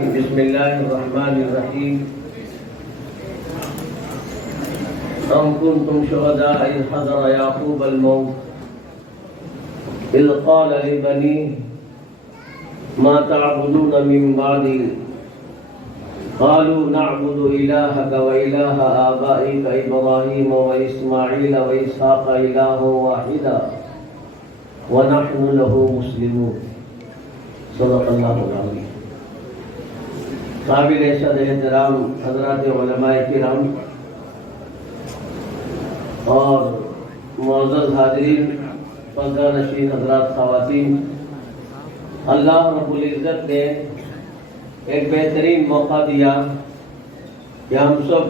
بسم الله الرحمن الرحيم. أم كنتم شهداء إذ حضر يعقوب الموت إذ قال لبنيه ما تعبدون من بعدي قالوا نعبد إلهك وإله آبائك إبراهيم وإسماعيل وإسحاق إلها واحدا ونحن له مسلمون. صدق اللہ العظیم. قابل عزت احترام حضرات علماء کرام اور معزز حاضرین، پردہ نشین حضرات خواتین، اللہ رب العزت نے ایک بہترین موقع دیا کہ ہم سب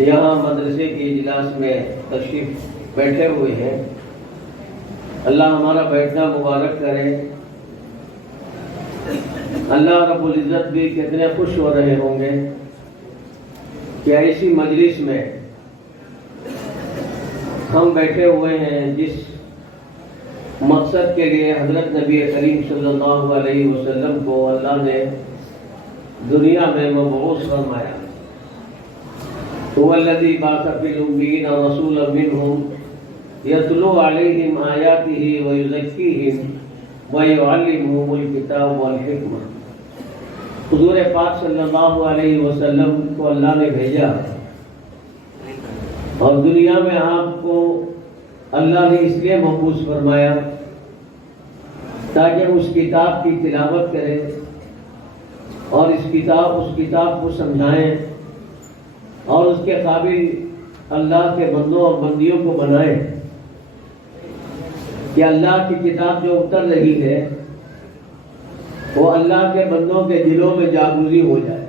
یہاں مدرسے کی اجلاس میں تشریف بیٹھے ہوئے ہیں. اللہ ہمارا بیٹھنا مبارک کرے. اللہ رب العزت بھی کتنے خوش ہو رہے ہوں گے کہ ایسی مجلس میں ہم بیٹھے ہوئے ہیں جس مقصد کے لیے حضرت نبی کریم صلی اللہ علیہ وسلم کو اللہ نے دنیا میں مبعوث فرمایا. هو الذی بعث فی الأمین رسولا منہم یتلو علیہم آیاتہ ویزکیہم وَيُعَلِّمُهُمُ الْكِتَابَ وَالْحِکْمَةَ. حضور پاک صلی اللہ علیہ وسلم کو اللہ نے بھیجا اور دنیا میں آپ کو اللہ نے اس لیے مبعوث فرمایا تاکہ اس کتاب کی تلاوت کریں اور اس کتاب کو سمجھائیں اور اس کے قابل اللہ کے بندوں اور بندیوں کو بنائیں کہ اللہ کی کتاب جو اتر رہی ہے وہ اللہ کے بندوں کے دلوں میں جاگوزی ہو جائے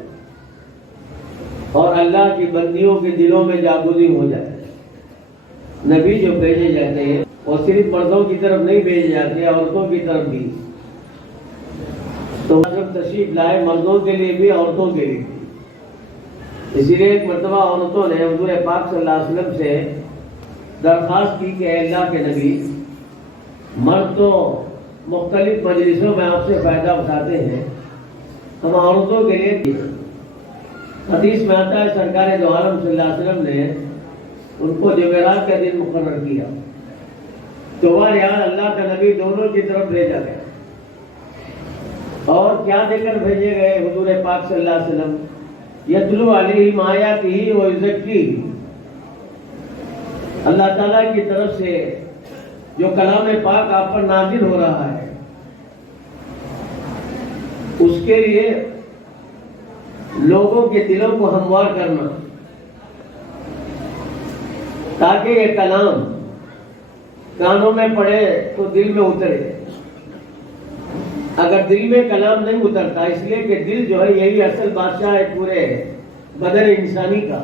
اور اللہ کی بندیوں کے دلوں میں جاگوزی ہو جائے. نبی جو بھیجے جاتے ہیں وہ صرف مردوں کی طرف نہیں بھیجے جاتے، عورتوں کی طرف بھی. تو جب تشریف لائے مردوں کے لیے بھی عورتوں کے لیے بھی. اسی لیے ایک مرتبہ عورتوں نے حضور پاک صلی اللہ علیہ وسلم سے درخواست کی کہ اے اللہ کے نبی، مرد تو مختلف مجلسوں میں آپ سے فائدہ اٹھاتے ہیں، ہم عورتوں کے لیے حدیث میں آتا ہے سرکار دو عالم صلی اللہ علیہ وسلم نے ان کو جمعرات کا دن مقرر کیا تو وہ یار اللہ کا نبی دونوں کی طرف بھیجا گیا. اور کیا دے کر بھیجے گئے حضور پاک صلی اللہ علیہ وسلم؟ یتلو علیہم آیاتہ ویزکیہم. اللہ تعالیٰ کی طرف سے جو کلام پاک آپ پر نازل ہو رہا ہے اس کے لیے لوگوں کے دلوں کو ہموار کرنا تاکہ یہ کلام کانوں میں پڑے تو دل میں اترے. اگر دل میں کلام نہیں اترتا، اس لیے کہ دل جو ہے یہی اصل بادشاہ ہے پورے بدن انسانی کا.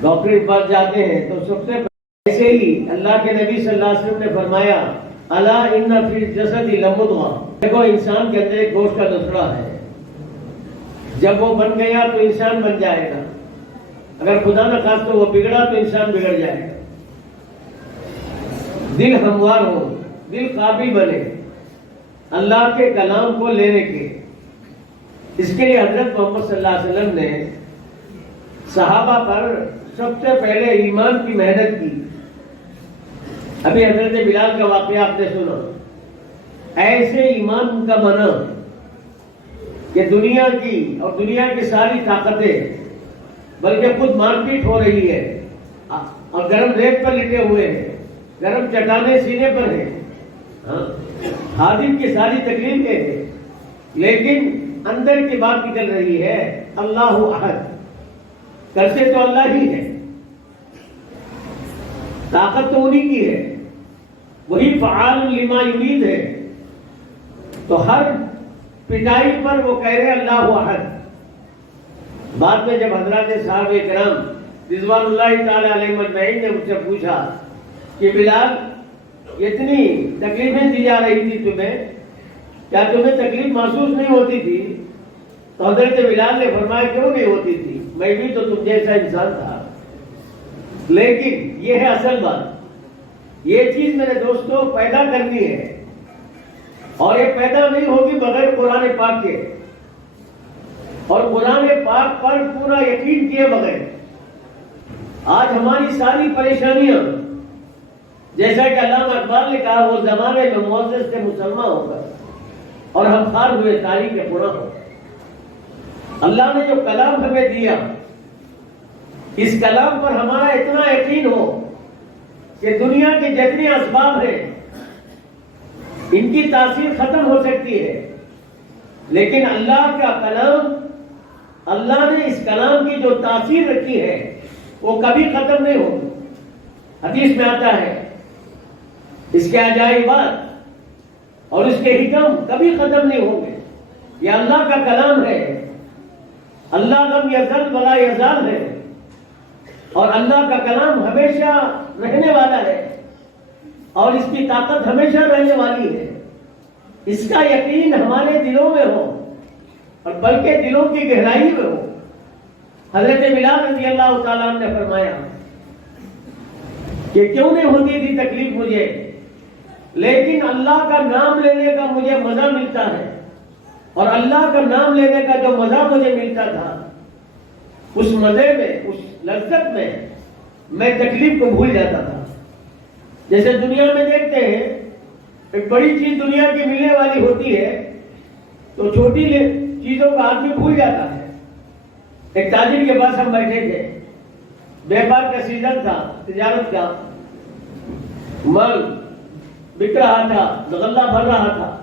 ڈاکٹر کے پاس جاتے ہیں تو سب سے ایسے ہی اللہ کے نبی صلی اللہ علیہ وسلم نے فرمایا الا ان فی الجسد لمضغہ. دیکھو انسان کے اندر ایک گوشت کا لسڑا ہے، جب وہ بن گیا تو انسان بن جائے گا، اگر خدا نہ خواستہ وہ بگڑا تو انسان بگڑ جائے گا. دل ہموار ہو، دل قابل بنے اللہ کے کلام کو لینے کے. اس کے لیے حضرت محمد صلی اللہ علیہ وسلم نے صحابہ پر سب سے پہلے ایمان کی محنت کی. ابھی حضرت بلال کا واقعہ آپ نے سنا. ایسے ایمان کا بنا کہ دنیا کی اور دنیا کی ساری طاقتیں بلکہ خود مار پیٹ ہو رہی ہے اور گرم ریت پر لٹے ہوئے ہیں، گرم چٹانیں سینے پر ہیں، حاضر کی ساری تکلیفیں ہیں، لیکن اندر کی بات نکل رہی ہے اللہ احد. کرتے تو اللہ ہی ہے، طاقت تو انہی کی ہے، وہی فعال لما یرید ہے. تو ہر پٹائی پر وہ کہہ رہے اللہ احد. بعد میں جب حضرات صحابہ کرام رضوان اللہ تعالی علیہم اجمعین نے مجھ سے پوچھا کہ بلال اتنی تکلیفیں دی جا رہی تھی تمہیں، کیا تمہیں تکلیف محسوس نہیں ہوتی تھی؟ تو حضرت بلال نے فرمایا کیوں نہیں ہوتی تھی، میں بھی تو تم جیسا انسان تھا. لیکن یہ ہے اصل بات. یہ چیز میرے دوستوں پیدا کرنی ہے اور یہ پیدا نہیں ہوگی بغیر قرآن پاک کے اور قرآن پاک پر پورا یقین کیے بغیر۔ آج ہماری ساری پریشانیاں، جیسا کہ علامہ اقبال نے کہا، وہ زمانے میں معزز سے مسلمان ہوگا اور ہم خار ہوئے تاریخ پورا ہو۔ اللہ نے جو کلام ہمیں دیا، اس کلام پر ہمارا اتنا یقین ہو کہ دنیا کے جتنے اسباب ہیں ان کی تاثیر ختم ہو سکتی ہے، لیکن اللہ کا کلام، اللہ نے اس کلام کی جو تاثیر رکھی ہے وہ کبھی ختم نہیں ہوگی۔ حدیث میں آتا ہے اس کے عجائبات اور اس کے حکم کبھی ختم نہیں ہوں گے۔ یہ اللہ کا کلام ہے، اللہ لم یزل ولا یزال ہے، اور اللہ کا کلام ہمیشہ رہنے والا ہے اور اس کی طاقت ہمیشہ رہنے والی ہے۔ اس کا یقین ہمارے دلوں میں ہو اور بلکہ دلوں کی گہرائی میں ہو۔ حضرت بلال رضی اللہ تعالیٰ نے فرمایا کہ کیوں نہیں ہوتی تھی تکلیف مجھے، لیکن اللہ کا نام لینے کا مجھے مزہ ملتا ہے، اور اللہ کا نام لینے کا جو مزہ مجھے ملتا تھا، اس مزے میں، اس لذت میں میں تکلیف کو بھول جاتا تھا۔ جیسے دنیا میں دیکھتے ہیں ایک بڑی چیز دنیا کی ملنے والی ہوتی ہے تو چھوٹی چیزوں کا آدمی بھول جاتا ہے۔ ایک تاجر کے پاس ہم بیٹھے تھے، بیپار کا سیزن تھا، تجارت کا، مال بک رہا تھا، غلہ بھر رہا تھا،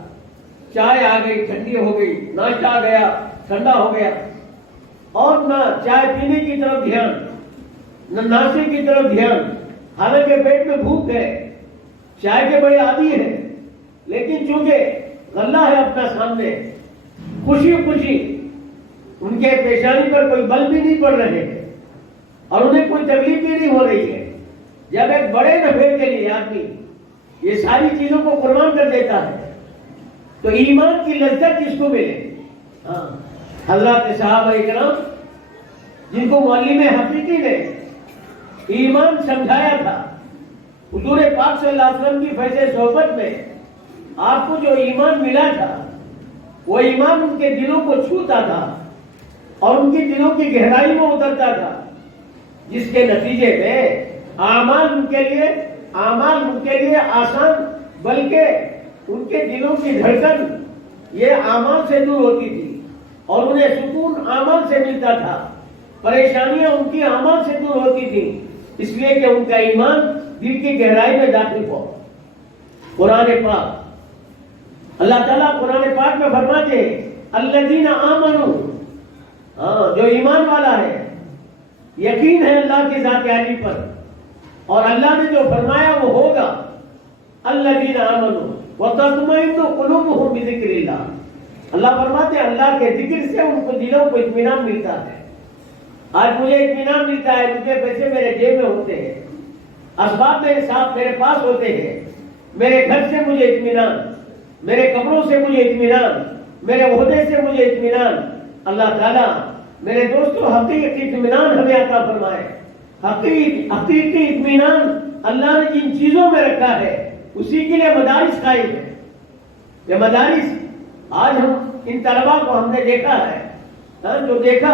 چائے آ گئی ٹھنڈی ہو گئی، ناشتہ آ گیا ٹھنڈا ہو گیا، اور نہ چائے پینے کی طرف دھیان، نہ ناشتے کی طرف دھیان، حالانکہ پیٹ میں بھوک ہے، چائے کے بڑے عادی ہیں، لیکن چونکہ غلہ ہے اپنا سامنے، خوشی خوشی ان کے پیشانی پر کوئی بل بھی نہیں پڑ رہے ہیں اور انہیں کوئی تکلیف بھی نہیں ہو رہی ہے۔ جب ایک بڑے نفع کے لیے آدمی یہ ساری چیزوں کو قربان کر دیتا ہے تو ایمان کی لذت کس کو ملے؟ ہاں، حضرات صحابہ اکرام جن کو معلم حقیقی نے ایمان سمجھایا تھا، حضور پاک صلی اللہ علیہ وسلم کی فیض صحبت میں آپ کو جو ایمان ملا تھا وہ ایمان ان کے دلوں کو چھوتا تھا اور ان کی دلوں کی گہرائی میں اترتا تھا، جس کے نتیجے میں اعمال ان کے لیے آسان، بلکہ ان کے دلوں کی دھڑکن یہ اعمال سے دور ہوتی تھی اور انہیں سکون اعمال سے ملتا تھا، پریشانیاں ان کی اعمال سے دور ہوتی تھی، اس لیے کہ ان کا ایمان دل کی گہرائی میں داخل ہو۔ قرآن پاک، اللہ تعالیٰ قرآن پاک میں فرماتے ہیں الذین آمنوا، جو ایمان والا ہے، یقین ہے اللہ کی ذات عالی پر، اور اللہ نے جو فرمایا وہ ہوگا، الذین آمنوا وتطمئن قلوبهم بذکر اللہ، اللہ فرماتے ہیں اللہ کے ذکر سے ان کو دلوں کو اطمینان ملتا ہے۔ آج مجھے اطمینان ملتا ہے، مجھے پیسے میرے جیب میں ہوتے ہیں، اسباب میرے ساتھ میرے پاس ہوتے ہیں، میرے گھر سے مجھے اطمینان، میرے کپڑوں سے مجھے اطمینان، میرے عہدے سے مجھے اطمینان۔ اللہ تعالیٰ میرے دوستوں حقیقی اطمینان ہمیں عطا فرمائے۔ حقیقی اطمینان اللہ نے جن چیزوں میں رکھا ہے اسی کے لیے مدارس قائم ہے۔ یہ مدارس آج ہم ان طلباء کو ہم نے دیکھا ہے، جو دیکھا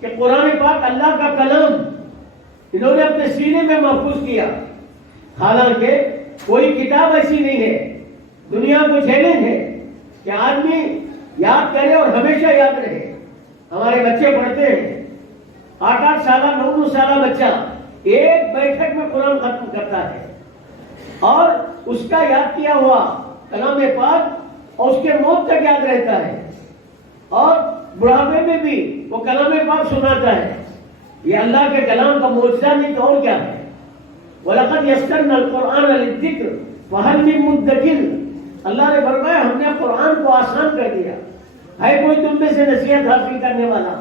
کہ قرآن پاک اللہ کا کلام انہوں نے اپنے سینے میں محفوظ کیا، حالانکہ کوئی کتاب ایسی نہیں ہے۔ دنیا کو چیلنج ہے کہ آدمی یاد کرے اور ہمیشہ یاد رہے۔ ہمارے بچے پڑھتے ہیں، 8 سالہ 9 سالہ بچہ ایک بیٹھک میں قرآن ختم کرتا ہے اور اس کا یاد کیا ہوا کلام پاک اور اس کے موت تک یاد رہتا ہے، اور بڑھاپے میں بھی وہ کلام پاک سناتا ہے۔ یہ اللہ کے کلام کا معجزہ نہیں تو اور کیا ہے۔ وَلَقَدْ يَسَّرْنَا الْقُرْآنَ لِلذِّكْرِ فَهَلْ مِن مُدَّكِرٍ، اللہ نے فرمایا ہم نے قرآن کو آسان کر دیا، ہے کوئی تم میں سے نصیحت حاصل کرنے والا؟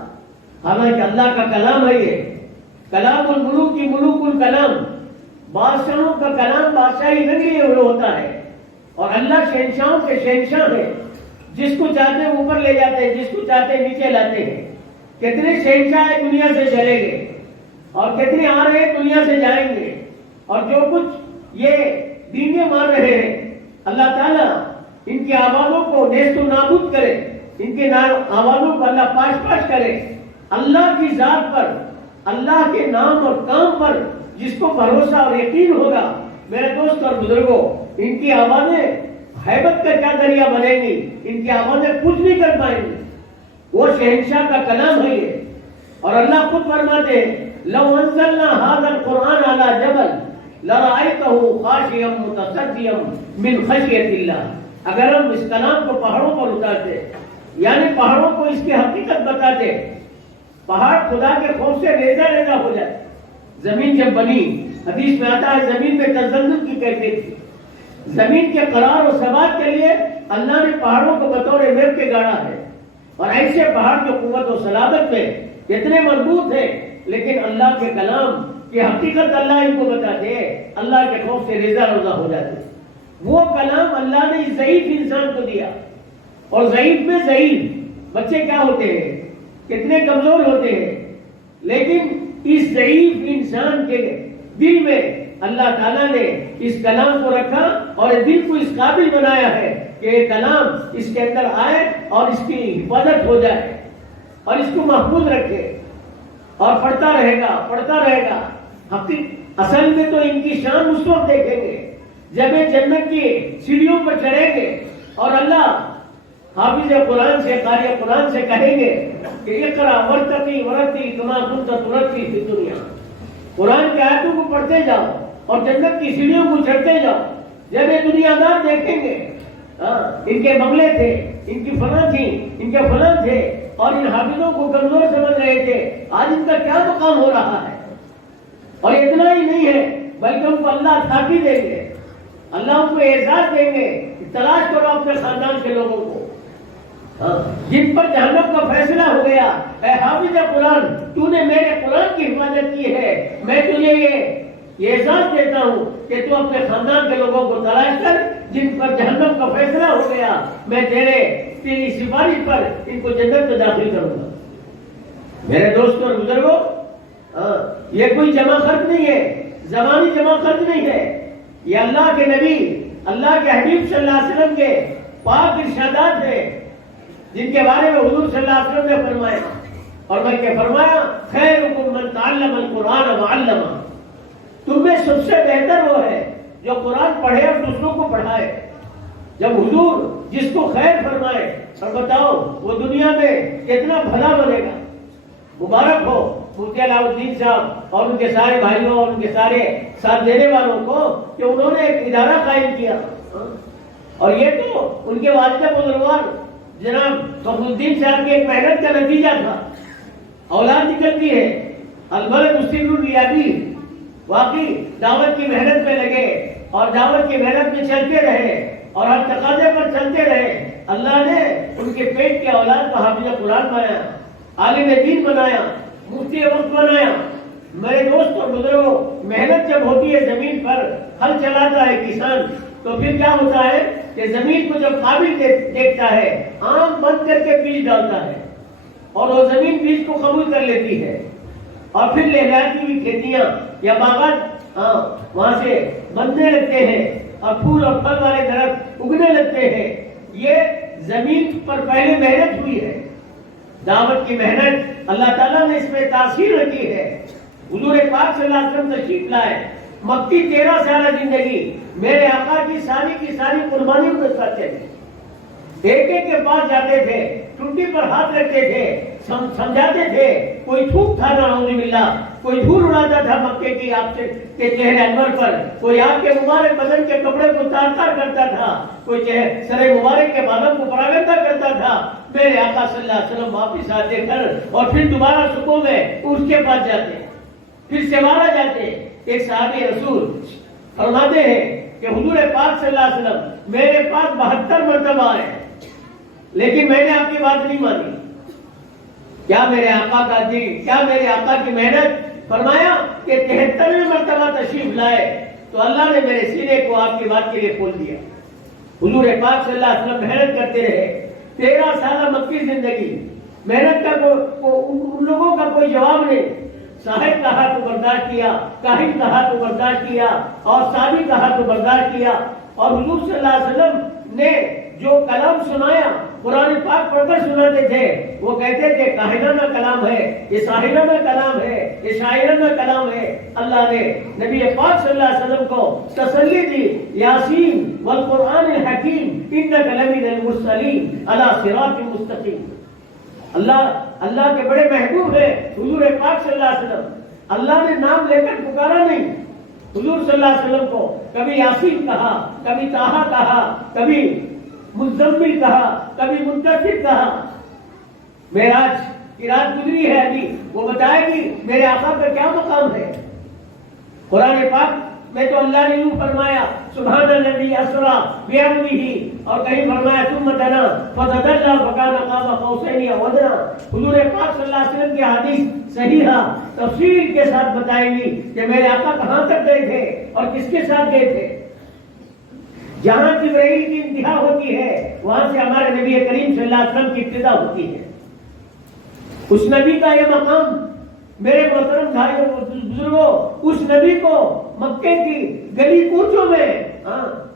حالانکہ اللہ کا کلام ہے، یہ کلام الملوک کی ملوک الکلام، بادشاہوں کا کلام بادشاہی رنگ لیے ہوئے ہوتا ہے، اور اللہ شہنشاہوں کے شہنشاہ ہے، جس کو چاہتے ہیں اوپر لے جاتے ہیں، جس کو چاہتے ہیں نیچے لاتے ہیں۔ کتنے شہنشاہ دنیا سے چلے گئے اور کتنے آ رہے ہیں دنیا سے جائیں گے، اور جو کچھ یہ دینیں مان رہے ہیں، اللہ تعالیٰ ان کی آوازوں کو نیست و نابود کرے، ان کے آوازوں کو اللہ پاش پاش کرے۔ اللہ کی ذات پر، اللہ کے نام اور کام پر جس کو بھروسہ اور یقین ہوگا، میرے دوست اور بزرگوں، ان کی آوازیں ہیبت کا کیا ذریعہ بنے گی، ان کی آوازیں کچھ نہیں کر پائیں گی۔ وہ شہنشاہ کا کلام ہے یہ، اور اللہ خود فرماتے ہیں لو انزلنا هذا القرآن على جبل لرأيته خاشعا متصدعا من خشیۃ اللہ۔ اگر ہم اس کلام کو پہاڑوں پر اتارتے، یعنی پہاڑوں کو اس کی حقیقت بتاتے، پہاڑ خدا کے خوف سے ریزہ ریزہ ہو جائے۔ زمین جب بنی، حدیث میں آتا ہے زمین میں تزلزل کی کیفیت تھی، زمین کے قرار و ثبات کے لیے اللہ نے پہاڑوں کو بطور میل کے گاڑا ہے، اور ایسے پہاڑ جو قوت و صلابت میں اتنے مضبوط ہیں، لیکن اللہ کے کلام کی حقیقت اللہ ان کو بتاتے ہیں، اللہ کے خوف سے ریزہ روزہ ہو جاتے۔ وہ کلام اللہ نے اس ضعیف انسان کو دیا، اور ضعیف میں ضعیف بچے کیا ہوتے ہیں، کتنے کمزور ہوتے ہیں، لیکن اس ضعیف انسان کے دل میں اللہ تعالیٰ نے اس کلام کو رکھا اور دل کو اس قابل بنایا ہے کہ یہ کلام اس کے اندر آئے اور اس کی حفاظت ہو جائے اور اس کو محفوظ رکھے اور پڑھتا رہے گا۔ اصل میں تو ان کی شان اس وقت دیکھیں گے جب یہ جنت کی سیڑھیوں پر چڑھیں گے اور اللہ حافظ قرآن سے، قاری قرآن سے کہیں گے کہ اقرا ورتقی ورتی کما کنت ترتی فی الدنیا، قرآن کی آیتوں کو پڑھتے جاؤ اور جنت کی سیڑھیوں کو چڑھتے جاؤ۔ جب یہ دنیا دار دیکھیں گے ان کے بنگلے تھے، ان کی فلاں تھی، ان کے فلاں تھے، اور ان حافظوں کو کمزور سمجھ رہے تھے، آج ان کا کیا مقام ہو رہا ہے۔ اور اتنا ہی نہیں ہے بلکہ ان کو اللہ تھاپی دیں گے، اللہ ان کو اعزاز دیں گے۔ تلاش کرو اپنے خاندان کے لوگوں کو جن پر جہنم کا فیصلہ ہو گیا، اے حافظ قرآن، تو نے میرے قرآن کی حفاظت کی ہے، میں تجھے یہ اعزاز دیتا ہوں کہ تو اپنے خاندان کے لوگوں کو تلاش کر جن پر جہنم کا فیصلہ ہو گیا، میں تیری سفارش پر ان کو جنت میں داخل کروں گا۔ میرے دوستوں اور بزرگوں، یہ کوئی جمع خرچ نہیں ہے، زمانی جمع خرچ نہیں ہے، یہ اللہ کے نبی، اللہ کے حبیب صلی اللہ علیہ وسلم کے پاک ارشادات ہیں جن کے بارے میں حضور صلی اللہ علیہ وسلم نے فرمایا، اور بلکہ فرمایا خیرکم من تعلم القرآن وعلمہ، تم میں سب سے بہتر وہ ہے جو قرآن پڑھے اور دوسروں کو پڑھائے۔ جب حضور جس کو خیر فرمائے اور بتاؤ وہ دنیا میں کتنا بھلا بنے گا۔ مبارک ہو مفتی علاء الدین صاحب اور ان کے سارے بھائیوں اور ان کے سارے ساتھ دینے والوں کو کہ انہوں نے ایک ادارہ قائم کیا، اور یہ تو ان کے والدہ بزرگوار جناب فخر الدین صاحب کی ایک محنت کا نتیجہ تھا۔ اولاد نکلتی ہے، الولد السر الریاضی، واقعی دعوت کی محنت میں لگے اور دعوت کی محنت میں چلتے رہے اور ہر تقاضے پر چلتے رہے۔ اللہ نے ان کے پیٹ کے اولاد کو حافظ قرآن بنایا، عالم دین بنایا، مفتی وقت بنایا۔ میرے دوست اور بزرگوں، محنت جب ہوتی ہے زمین پر، ہل چلاتا ہے کسان، تو پھر کیا ہوتا ہے کہ زمین کو جب قابل دیکھتا ہے، آم بند کر کے بیج ڈالتا ہے اور وہ زمین بیج کو قبول کر لیتی ہے، اور پھر لہراتی ہوئی کھیتیاں یا باغات وہاں سے بننے لگتے ہیں اور پھول اور پھل والے درخت اگنے لگتے ہیں۔ یہ زمین پر پہلے محنت ہوئی ہے، دعوت کی محنت، اللہ تعالیٰ نے اس میں تاثیر رکھی ہے۔ حضور پاک صلی اللہ علیہ وسلم تشریف لائے، مکی 13 سالہ زندگی میرے آقا کی ساری قربانیوں کے ساتھ چلی۔ ایک ایک کے پاس جاتے تھے، ٹوٹی پر ہاتھ رکھتے تھے، سمجھاتے تھے۔ کوئی تھوک کھانا نعوذ باللہ، کوئی دھول اڑاتا تھا مکے کی آپ کے چہرے انور پر، کوئی آپ کے مبارک بدن کے کپڑے کو تار تار کرتا تھا، کوئی سر مبارک کے بادم کو پراگندہ کرتا تھا۔ میرے آقا صلی اللہ علیہ وسلم واپس آتے کر اور پھر دوبارہ صبح میں اس کے پاس جاتے، پھر سوارا جاتے۔ ایک صحابی رسول فرماتے ہیں کہ حضور پاک صلی اللہ علیہ وسلم میرے پاس 72 مرتبہ آئے لیکن میں نے آپ کی بات نہیں مانی۔ کیا میرے آقا کا دین، کیا میرے آقا کی محنت، فرمایا کہ 73ویں مرتبہ تشریف لائے تو اللہ نے میرے سینے کو آپ کی بات کے لیے کھول دیا۔ حضور پاک صلی اللہ علیہ وسلم محنت کرتے رہے، 13 سالہ مکی زندگی، محنت کا ان لوگوں کا کوئی جواب نہیں۔ صاحب کہا تو برداشت کیا، کاہن کہا تو برداشت کیا، اور صحابی کہا تو برداشت کیا، اور حضور صلی اللہ علیہ وسلم نے جو کلام سنایا قرآن پاک پڑھ کر سناتے تھے وہ کہتے تھے کاہنانہ کلام ہے، یہ ساحرانہ کلام ہے، یہ شاعرانہ کلام ہے۔ اللہ نے نبی پاک صلی اللہ علیہ وسلم کو تسلی دی، یاسین والقرآن الحکیم انک لمن المرسلین علی صراط مستقیم۔ اللہ کے بڑے محبوب ہیں حضور پاک صلی اللہ علیہ وسلم۔ اللہ نے نام لے کر پکارا نہیں حضور صلی اللہ علیہ وسلم کو، کبھی یاسین کہا، کبھی طٰہٰ کہا، کبھی مزمل کہا، کبھی منتصر کہا۔ معراج کی رات گزری ہے ابھی، وہ بتائے گی میرے آقا کا کیا مقام ہے۔ قرآن پاک میں تو اللہ نے یوں فرمایا سبحان الذی اسریٰ بعبدہ، اور کہیں فرمایا ثم دنا فتدلی فکان قاب قوسین او ادنی۔ حضور پاک صلی اللہ علیہ وسلم کی حدیث صحیحہ تفصیل کے ساتھ بتائیں گی کہ میرے آقا کہاں تک گئے تھے اور کس کے ساتھ گئے تھے۔ جہاں جبرائیل کی انتہا ہوتی ہے وہاں سے ہمارے نبی کریم صلی اللہ علیہ وسلم کی ابتدا ہوتی ہے۔ اس نبی کا یہ مقام میرے محترم بھائیوں بزرگوں، اس نبی کو مکے کی گلی کوچوں میں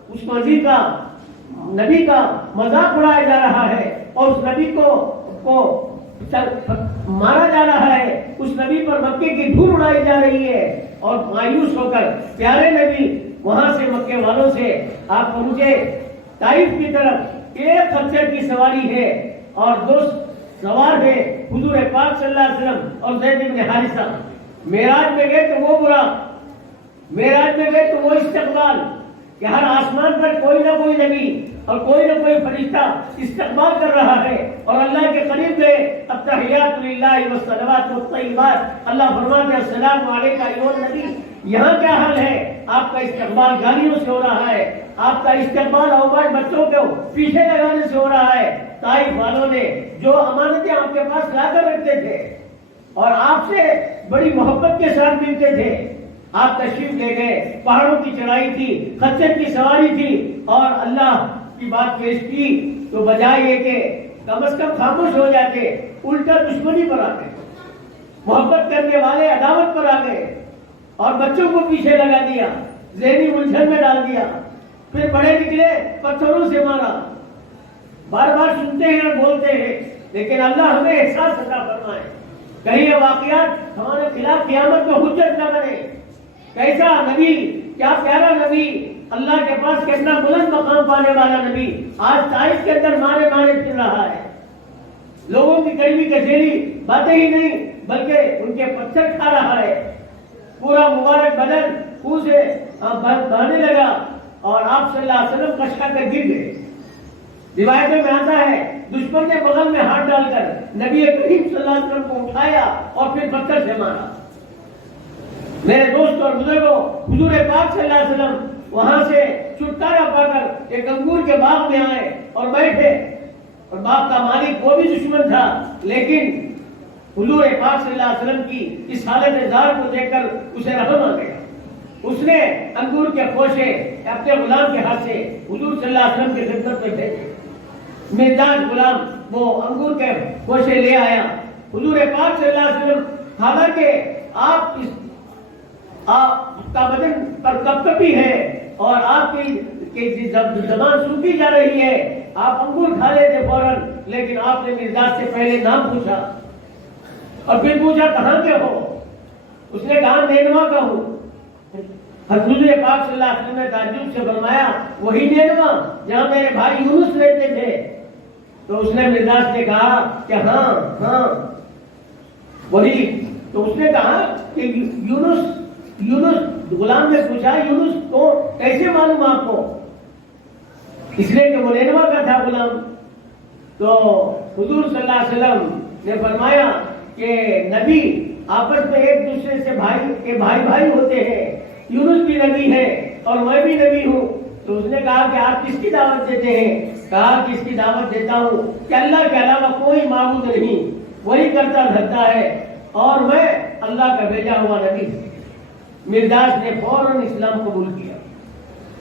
اس نبی کا مذاق اڑایا جا رہا ہے اور اس نبی کو مارا جا رہا ہے، اس نبی پر مکے کی دھول اڑائی جا رہی ہے، اور مایوس ہو کر پیارے نبی وہاں سے مکے والوں سے آپ پہنچے طائف کی طرف۔ ایک خچر کی سواری ہے اور دو سوار ہے حضور پاک صلی اللہ علیہ وسلم اور زید بن حارثہ۔ معراج میں گئے تو وہ برا، معراج میں گئے تو وہ استقبال کہ ہر آسمان پر کوئی نہ کوئی نبی اور کوئی نہ کوئی فرشتہ استقبال کر رہا ہے، اور اللہ کے قریب گئے التحیات للہ والصلوات والطیبات، اللہ فرماتے ہیں السلام علیک ایھا النبی۔ یہاں کیا حال ہے؟ آپ کا استقبال گالیوں سے ہو رہا ہے، آپ کا استقبال اوباش بچوں کو پیچھے لگانے سے ہو رہا ہے۔ طائف والوں نے جو امانتیں آپ کے پاس لا کر رکھتے تھے اور آپ سے بڑی محبت کے ساتھ ملتے تھے، آپ تشریف لے گئے، پہاڑوں کی چڑھائی تھی، خچر کی سواری تھی، اور اللہ کی بات پیش کی تو بجائے یہ کہ کم از کم خاموش ہو جاتے، الٹا دشمنی پر آ گئے، محبت کرنے والے عداوت پر آ گئے، اور بچوں کو پیچھے لگا دیا، ذہنی الجھن میں ڈال دیا۔ پھر بڑے نکلے، پتھروں سے مارا۔ بار بار سنتے ہیں اور بولتے ہیں، لیکن اللہ ہمیں احساس عطا فرمائے کہیں یہ واقعات ہمارے خلاف قیامت میں حجت نہ بنے۔ کیسا نبی، کیا پیارا نبی، اللہ کے پاس کتنا بلند مقام پانے والا نبی آج طائف کے اندر مارے پھر رہا ہے۔ لوگوں کی کڑوی کچیری باتیں ہی نہیں بلکہ ان کے پتھر کھا رہا ہے۔ پورا مبارک بدن خون سے بہنے لگا اور آپ صلی اللہ علیہ وسلم کشا کر گر گئے۔ روایتوں میں آتا ہے دشمن نے بغل میں ہاتھ ڈال کر نبی کریم صلی اللہ علیہ وسلم کو اٹھایا اور پھر پتھر سے مارا۔ میرے دوست اور بزرگوں، حضور پاک صلی اللہ علیہ وسلم وہاں سے چھٹکارا پا کر ایک انگور کے باغ میں آئے اور بیٹھے، اور باغ کا مالک وہ بھی دشمن تھا، لیکن حضور پاک صلی اللہ علیہ وسلم کی اس حالت زار کو دیکھ کر اسے رحم آ گیا۔ اس نے انگور کے خوشے اپنے غلام کے ہاتھ سے حضور صلی اللہ علیہ وسلم کی خدمت میں بھیجے۔ مردان غلام وہ انگور کے خوشے لے آیا۔ حضور پاک صلی اللہ علیہ وسلم حالانکہ آپ کا بدن پر کپکپی ہے اور آپ کی زبان سوکھی جا رہی ہے، آپ انگور کھا لیتے فوراً، لیکن آپ نے مرداد سے پہلے نام پوچھا اور پھر پوچھا کہاں کے ہو؟ اس نے کہا نینوا کا ہوں۔ حضور پاک صلی اللہ علیہ وسلم نے تعجب سے فرمایا وہی نینوا جہاں میرے بھائی یونس رہتے تھے؟ تو اس نے مرداد سے کہا کہ ہاں وہی۔ تو اس نے کہا کہ یونس غلام نے پوچھا یونس کو کیسے معلوم آپ کو؟ اس لیے کہ وہ نینوا کا تھا غلام۔ تو حضور صلی اللہ علیہ وسلم نے فرمایا کہ نبی آپس میں ایک دوسرے سے بھائی ہوتے ہیں، یونس بھی نبی ہے اور میں بھی نبی ہوں۔ تو اس نے کہا کہ آپ کس کی دعوت دیتے ہیں؟ کہا کہ اس کی دعوت دیتا ہوں کہ اللہ کے علاوہ کوئی معبود نہیں، وہی کرتا دھرتا ہے اور میں اللہ کا بھیجا ہوا نبی۔ مرداس نے فوراً اسلام قبول کیا۔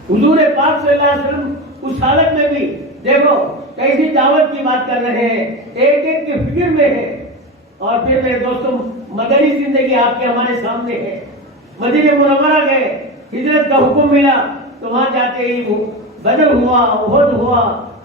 حضور پاک صلی اللہ علیہ وسلم اس حالت میں بھی دیکھو کیسی دعوت کی بات کر رہے ہیں، ایک کے فکر میں ہے۔ اور پھر میرے دوستوں مدنی زندگی آپ کے ہمارے سامنے ہے۔ مدینہ منورہ گئے، ہجرت کا حکم ملا تو وہاں جاتے ہی بدر ہوا، احد ہوا،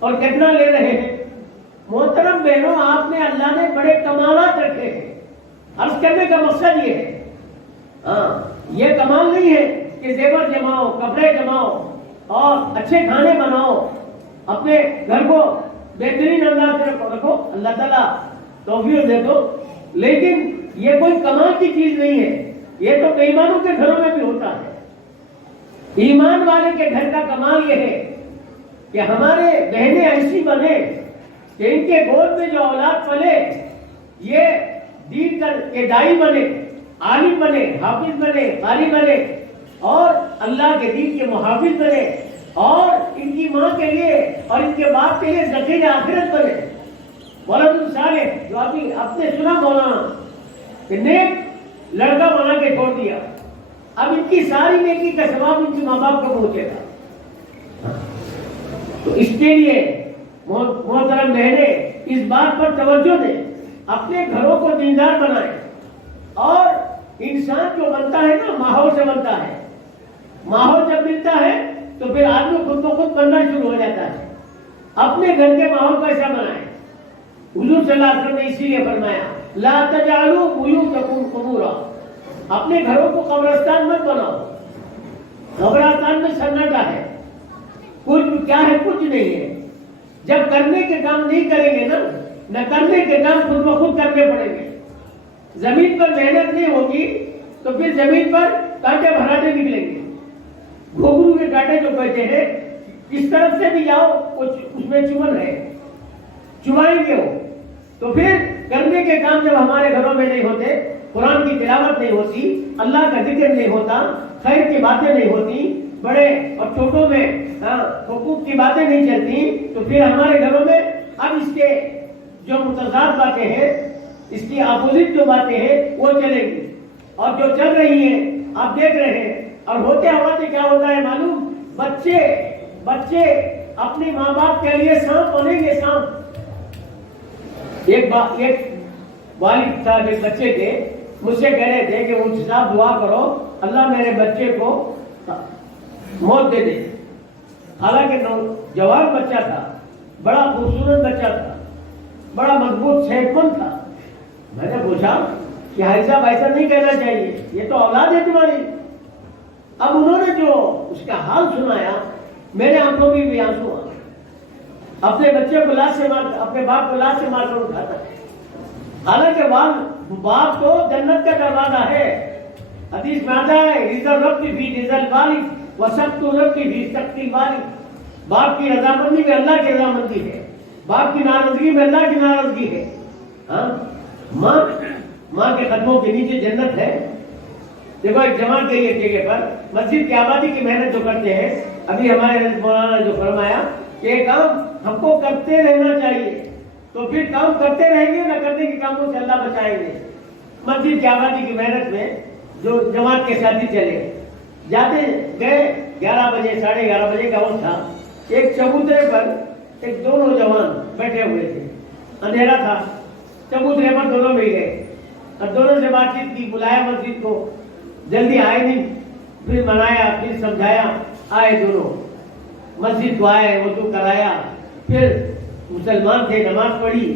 اور کتنا لے رہے ہیں؟ محترم بہنوں، آپ نے اللہ نے بڑے کمالات رکھے ہیں. عرض کرنے کا مقصد یہ ہے، یہ کمال نہیں ہے کہ زیور جماؤ، کپڑے جماؤ اور اچھے کھانے بناؤ، اپنے گھر کو بہترین انداز سے رکھو. اللہ تعالیٰ توفیق دے دو، لیکن یہ کوئی کمال کی چیز نہیں ہے. یہ تو بے ایمانوں کے گھروں میں بھی ہوتا ہے. ایمان والے کے گھر کا کمال یہ ہے کہ ہمارے بہنیں ایسی بنے کہ ان کے گود میں جو اولاد پلے یہ دین کے دائی بنے، عالم بنے، حافظ بنے، قاری بنے اور اللہ کے دین کے محافظ بنے، اور ان کی ماں کے لیے اور ان کے باپ کے لیے ذخیر آخرت بنے. مولانا صالح جو آپ نے سنا مولانا کہ نیک لڑکا بنا کے چھوڑ دیا، اب ان کی ساری نیکی کا ثواب ان کے ماں باپ کو پہنچے گا. تو اس کے لیے محترم بہنیں اس بات پر توجہ دیں، اپنے گھروں کو دیندار بنائیں. اور انسان جو بنتا ہے نا ماحول سے بنتا ہے. ماحول جب ملتا ہے تو پھر آدمی خود کو خود بننا شروع ہو جاتا ہے. اپنے گھر کے ماحول کو ایسا بنائیں. حضور صلی اللہ علیہ وسلم نے اسی لیے فرمایا لا تجعلوا بیوتکم قبورا، اپنے گھروں کو قبرستان مت بناؤ. قبرستان میں سناٹا ہے، کچھ کیا ہے، کچھ نہیں ہے. جب کرنے کے کام نہیں کریں گے نا، نہ کرنے کے کام خود بخود کرنے پڑیں گے. زمین پر محنت نہیں ہوگی تو پھر زمین پر کانٹے بھراٹے نکلیں گے. گھوگرو کے کانٹے جو کہتے ہیں، اس طرف سے بھی جاؤ اس میں چبن ہے، چبائیں گے وہ. تو پھر کرنے کے کام جب ہمارے گھروں میں نہیں ہوتے، قرآن کی تلاوت نہیں ہوتی، اللہ کا ذکر نہیں ہوتا، خیر کی باتیں نہیں ہوتی، بڑے اور چھوٹوں میں حقوق کی باتیں نہیں چلتی، تو پھر ہمارے گھروں میں اب اس کے جو متضاد باتیں ہیں، اس کی اپوزٹ جو باتیں ہیں وہ چلے گی. اور جو چل رہی ہیں آپ دیکھ رہے ہیں. اور ہوتے ہوتے کیا ہوتا ہے معلوم؟ بچے اپنے ماں باپ کے لیے سانپ بنیں گے. سانپ. ایک والد صاحب ایک بچے کے مجھ سے کہہ رہے تھے کہ مجھ سے دعا کرو اللہ میرے بچے کو موت دے دے. حالانکہ جوان بچہ تھا، بڑا خوبصورت بچہ تھا، بڑا مضبوط صحت مند تھا. میں نے پوچھا کہ حاجی صاحب ایسا نہیں کہنا چاہیے، یہ تو اولاد ہے تمہاری. اب انہوں نے جو اس کا حال سنایا میرے آنکھوں میں بھی آنسو آ. اپنے بچے کو لاش سے مار، اپنے باپ کو لاش سے مار کر اٹھاتا ہے. حالانکہ باپ تو جنت کا دروازہ ہے. حدیث میں آتا ہے رضا رب فی رضا الوالد وسخط رب فی سخط الوالد. باپ کی رضامندی میں اللہ کی رضامندی ہے، باپ کی ناراضگی میں اللہ کی ناراضگی ہے. ماں کے قدموں کے نیچے جنت ہے. دیکھو ایک جماعت گئی ایک جگہ پر، مسجد کی آبادی کی محنت جو کرتے ہیں. ابھی ہمارے مولانا نے جو فرمایا کہ یہ کام ہم کو کرتے رہنا چاہیے، تو پھر کام کرتے رہیں گے، نہ کرنے کے کاموں سے اللہ بچائیں گے. مسجد کی آبادی کی محنت میں جو جماعت کے ساتھی چلے جاتے گئے، 11 بجے 11:30 بجے کا وقت تھا. ایک چبوترے پر ایک دو نوجوان بیٹھے ہوئے تھے، اندھیرا تھا. چبوترے پر دونوں مل گئے اور دونوں سے بات چیت کی. بلایا مسجد کو، جلدی آئے نہیں، پھر منایا، پھر سمجھایا. آئے دونوں مسجد کو، آئے وضو کرایا. پھر مسلمان تھے، نماز پڑھی،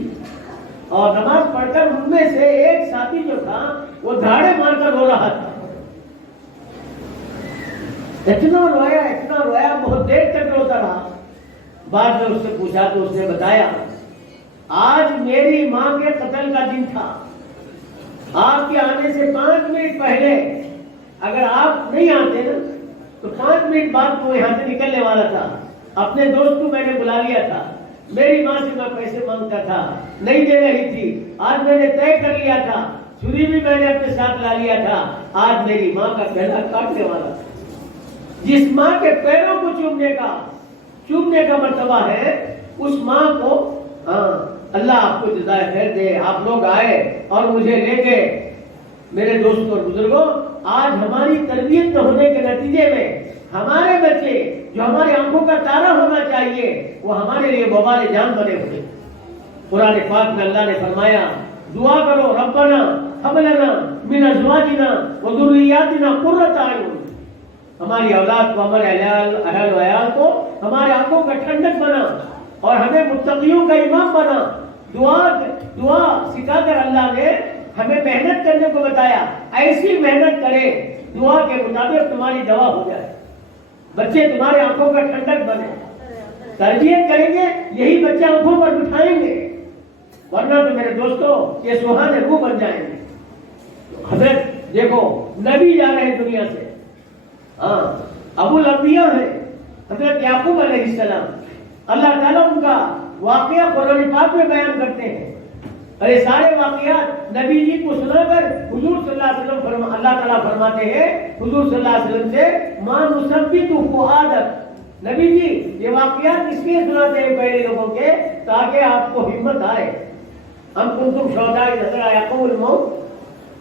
اور نماز پڑھ کر ان میں سے ایک ساتھی جو تھا وہ دھاڑے مار کر رو رہا تھا. اتنا رویا بہت دیر تک روتا رہا. بعد میں اس سے پوچھا تو اس نے بتایا آج میری ماں کے قتل کا دن تھا. آپ کے آنے سے 5 منٹ پہلے اگر آپ نہیں آتے نا تو 5 منٹ بعد وہ یہاں سے نکلنے والا تھا. اپنے دوست کو میں نے بلا لیا تھا. میری ماں سے میں پیسے مانگتا تھا، نہیں دے رہی تھی. آج میں نے طے کر لیا تھا، چھری بھی میں نے اپنے ساتھ لا لیا تھا. آج میری ماں کا گلا کاٹنے والا تھا. جس ماں کے پیروں کو چومنے کا مرتبہ ہے، اس ماں کو اللہ آپ کو جزائے خیر دے. آپ لوگ آئے اور مجھے لے گئے. میرے دوستوں اور بزرگوں، آج ہماری تربیت ہونے کے نتیجے میں ہمارے بچے جو ہماری آنکھوں کا تارا ہونا چاہیے وہ ہمارے لیے وبال جان بنے ہوئے. قرآن پاک میں اللہ نے فرمایا دعا کرو ربنا ہب لنا من ازواجنا وذریاتنا قرۃ اعین. ہماری اولاد کو، ہمارے اہل و عیال کو ہمارے آنکھوں کا ٹھنڈک بنا. اور ہمیں متقیوں کا امام بنا. دعا سکھا کر اللہ نے ہمیں محنت کرنے کو بتایا. ایسی محنت کرے دعا کے مطابق تمہاری دوا ہو جائے, بچے تمہارے آنکھوں کا ٹھنڈک بنے. تربیت کریں گے یہی بچے آنکھوں پر بٹھائیں گے, ورنہ تو میرے دوستوں یہ سوہانے روح بن جائیں گے. حضرت دیکھو نبی جا رہے ہیں دنیا سے, ہاں ابو الانبیاء ہیں حضرت یعقوب علیہ السلام. اللہ تعالیٰ ان کا واقعہ قرآن پاک میں بیان کرتے ہیں, اور یہ سارے واقعات نبی جی کو سنا کر حضور صلی اللہ علیہ وسلم اللہ تعالیٰ فرماتے ہیں حضور صلی اللہ علیہ وسلم سے مَا نُثَبِّتُ فُؤَادَكَ. نبی جی یہ واقعات اس لیے سناتے ہیں پہلے لوگوں کے تاکہ آپ کو ہمت آئے. ہم کنتم شہداء اذ حضر یعقوب الموت,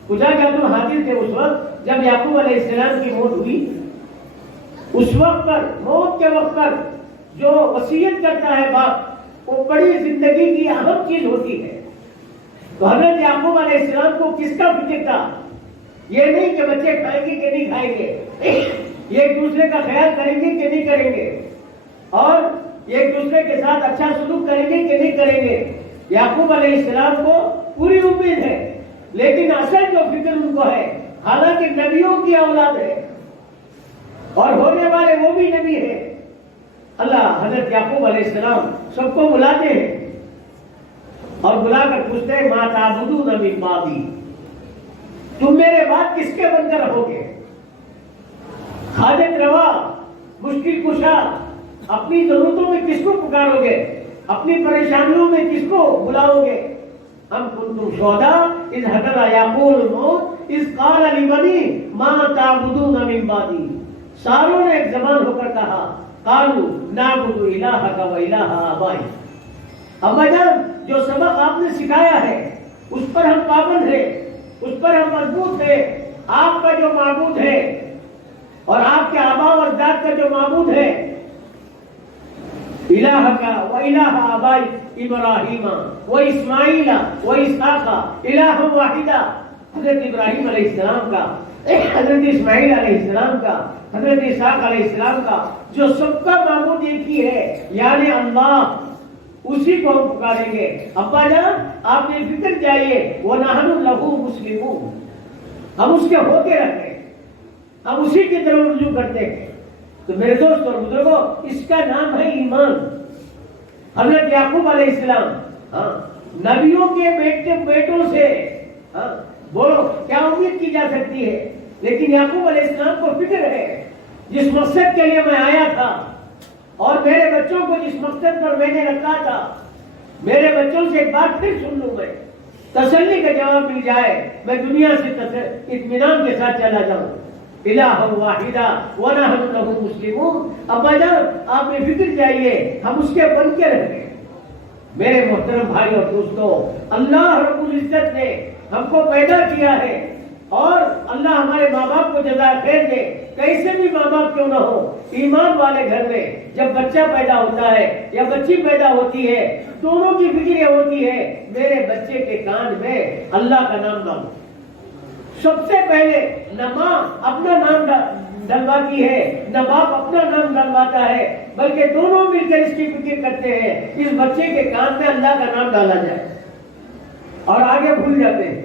پوچھا کیا تم حاضر تھے اس وقت جب یعقوب علیہ السلام کی موت ہوئی؟ اس وقت پر, موت کے وقت پر جو وصیت کرتا ہے باپ وہ بڑی زندگی کی اہم چیز ہوتی ہے. تو حضرت یعقوب علیہ السلام کو کس کا فکر تھا؟ یہ نہیں کہ بچے کھائیں گے کہ نہیں کھائیں گے, یہ ایک دوسرے کا خیال کریں گے کہ نہیں کریں گے, اور ایک دوسرے کے ساتھ اچھا سلوک کریں گے کہ نہیں کریں گے. یعقوب علیہ السلام کو پوری امید ہے, لیکن اصل جو فکر ان کو ہے, حالانکہ نبیوں کی اولاد ہے اور ہونے والے وہ بھی نبی ہے. اللہ حضرت یعقوب علیہ السلام سب کو بلاتے ہیں اور بلا کر پوچھتے ہیں ما تعبدون من بعدی, تم میرے بعد کس کے بن کر رہو گے؟ حاجت روا, مشکل کشا, اپنی ضرورتوں میں کس کو پکارو گے؟ اپنی پریشانیوں میں کس کو بلاؤ گے؟ ام کنتم شہداء اذ حضر یعقوب الموت اذ قال لبنیہ ما تعبدون من بعدی. ساروں نے ایک زبان ہو کر کہا قالوا نعبد الہک و الہ آبائک. ابا جان جو سبق آپ نے سکھایا ہے اس پر ہم پابند ہیں, اس پر ہم مضبوط ہیں. آپ کا جو معبود ہے اور آپ کے آبا و اجداد کا جو معبود ہے, الہک و الہ آبائک ابراہیم و اسماعیل و اسحاق الہ واحدہ. حضرت ابراہیم علیہ السلام کا, حضرت اسماعیل علیہ السلام کا, حضرت اسحاق علیہ السلام کا, جو سب کا معبود ایک ہی ہے یعنی اللہ, اسی کو ہم پکاریں گے. ابا جان آپ نے فکر چاہیے وَنَحْنُ لَهُ مُسْلِمُونَ, ہم اس کے ہوتے رہتے ہیں, ہم اسی کی طرف رجوع کرتے ہیں. تو میرے دوست اور بزرگوں اس کا نام ہے ایمان. حضرت یعقوب علیہ السلام نبیوں کے بیٹوں سے بولو کیا امید کی جا سکتی ہے, لیکن یعقوب علیہ السلام کو فکر ہے جس مقصد کے لیے میں آیا تھا اور میرے بچوں کو جس مقصد پر میں نے رکھا تھا, میرے بچوں سے ایک بات پھر سن لوں, میں تسلی کا جواب مل جائے, میں دنیا سے اطمینان کے ساتھ چلا جاؤں. الہ واحدہ ونحن لہ مسلمون. ابا جان آپ نے فکر چاہیے ہم اس کے بن کے رہے. میرے محترم بھائی اور دوستو, اللہ رب العزت نے ہم کو پیدا کیا ہے اور اللہ ہمارے ماں باپ کو جزائے خیر دے, کیسے بھی ماں باپ کیوں نہ ہو, ایمان والے گھر میں جب بچہ پیدا ہوتا ہے یا بچی پیدا ہوتی ہے دونوں کی فکر یہ ہوتی ہے میرے بچے کے کان میں اللہ کا نام ڈالو. سب سے پہلے نہ ماں اپنا نام ڈلواتی ہے نہ باپ اپنا نام ڈلواتا ہے, بلکہ دونوں مل کر اس کی فکر کرتے ہیں اس بچے کے کان میں اللہ کا نام ڈالا جائے, اور آگے بھول جاتے ہیں.